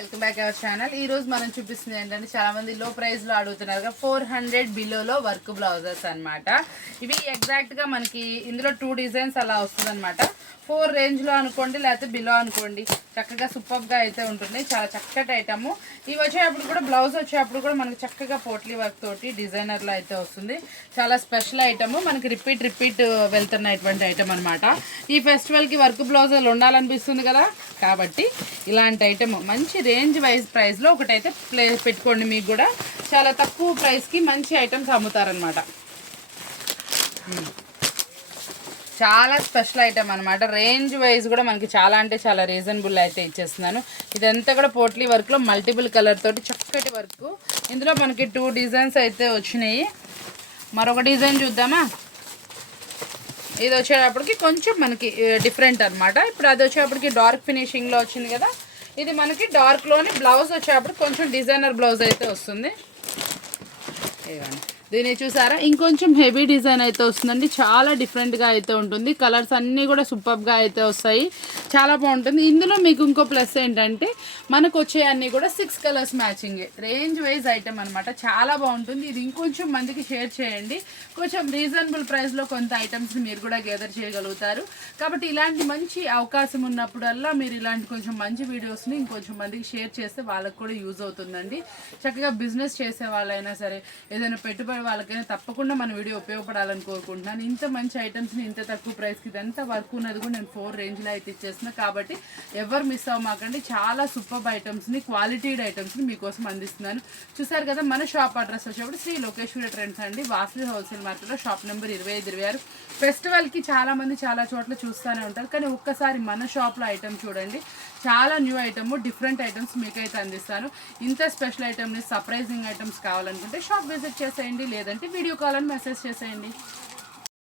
Welcome back our channel. ఈ రోజు మనం చూపిస్తుంది ఏంటంటే చాలా మంది లో ప్రైస్ లో అడుగుతున్నారు 400 బిలోలో వర్క్ బ్లౌజెస్ అన్నమాట. ఇవి ఎగ్జాక్ట్ గా మనకి ఇందులో 2 డిజైన్స్ అలా వస్తుంది అనమాట. 4 రేంజ్ లో అనుకోండి లేకపోతే బిలో అనుకోండి, చక్కగా సూపర్ గా అయితే ఉంటుంది. చాలా చక్కటి ఐటమ్. ఇవి వచ్చేటప్పుడు కూడా బ్లౌజ్ వచ్చేటప్పుడు కూడా మనకి చక్కగా పోట్లీ వర్క్ తోటి డిజైనర్ లో అయితే వస్తుంది. చాలా స్పెషల్ ఐటమ్, మనకి రిపీట్ వెళ్తున్నటువంటి ఐటమ్ అనమాట. ఈ ఫెస్టివల్ కి వర్క్ బ్లౌజులు ఉండాలనిపిస్తుంది కదా, కాబట్టి ఇలాంటి ఐటమ్ మంచి రేంజ్ వైజ్ ప్రైస్లో ఒకటైతే పెట్టుకోండి. మీకు కూడా చాలా తక్కువ ప్రైస్కి మంచి ఐటమ్స్ అమ్ముతారనమాట. చాలా స్పెషల్ ఐటమ్ అనమాట. రేంజ్ వైజ్ కూడా మనకి చాలా అంటే చాలా రీజనబుల్ అయితే ఇచ్చేస్తున్నాను. ఇదంతా కూడా పోట్లీ వర్క్లో మల్టిపుల్ కలర్ తోటి చక్కటి వర్క్. ఇందులో మనకి 2 డిజైన్స్ అయితే వచ్చినాయి. మరొక డిజైన్ చూద్దామా. ఇది వచ్చేటప్పటికి కొంచెం మనకి డిఫరెంట్ అనమాట. ఇప్పుడు అది వచ్చేటప్పటికి డార్క్ ఫినిషింగ్లో వచ్చింది కదా. ఇది మనకి డార్క్లోని బ్లౌజ్ వచ్చేటప్పుడు కొంచెం డిజైనర్ బ్లౌజ్ అయితే వస్తుంది. ఇవ్వండి, దీన్ని చూసారా, ఇంకొంచెం హెవీ డిజైన్ అయితే వస్తుందండి. చాలా డిఫరెంట్గా అయితే ఉంటుంది. కలర్స్ అన్నీ కూడా సూపర్గా అయితే వస్తాయి. చాలా బాగుంటుంది. ఇందులో మీకు ఇంకో ప్లస్ ఏంటంటే మనకు వచ్చే అన్నీ కూడా 6 colours matching, range wise item అనమాట. చాలా బాగుంటుంది. ఇది ఇంకొంచెం మందికి షేర్ చేయండి. కొంచెం రీజనబుల్ ప్రైస్లో కొంత ఐటమ్స్ మీరు కూడా గెదర్ చేయగలుగుతారు. కాబట్టి ఇలాంటి మంచి అవకాశం ఉన్నప్పుడల్లా మీరు ఇలాంటి కొంచెం మంచి వీడియోస్ని ఇంకొంచెం మందికి షేర్ చేస్తే వాళ్ళకు కూడా యూజ్ అవుతుందండి. చక్కగా బిజినెస్ చేసే వాళ్ళైనా సరే, ఏదైనా పెట్టుబడి వాళ్ళకైనా తప్పకుండా మన వీడియో ఉపయోగపడాలని కోరుకుంటున్నాను. ఇంత మంచి ఐటమ్స్ని ఇంత తక్కువ ప్రైస్కి ఇదంతా వర్క్ ఉన్నది కూడా నేను 4 రేంజ్లో అయితే ఇచ్చేస్తున్నా. కాబట్టి ఎవరు మిస్ అవ్వమాకండి. చాలా సూపర్ ఐటమ్స్ని, క్వాలిటీడ్ ఐటమ్స్ని మీకోసం అందిస్తున్నాను. చూసారు కదా, మన షాప్ అడ్రస్ వచ్చేప్పుడు శ్రీ లోకేశ్వరి ట్రెండ్స్ అండి, వాసవి హోల్సేల్ మార్కెట్లో షాప్ నెంబర్ 2526. ఫెస్టివల్కి చాలామంది చాలా చోట్ల చూస్తూనే ఉంటారు, కానీ ఒక్కసారి మన షాప్లో ఐటమ్ చూడండి. చాలా న్యూ ఐటమ్, డిఫరెంట్ ఐటమ్స్ మీకైతే అందిస్తాను. ఇంత స్పెషల్ ఐటమ్ని, సర్ప్రైజింగ్ ఐటమ్స్ కావాలనుకుంటే షాప్ విజిట్ చేసేయండి, లేదంటే వీడియో కాల్ అని మెసేజ్ చేసేయండి.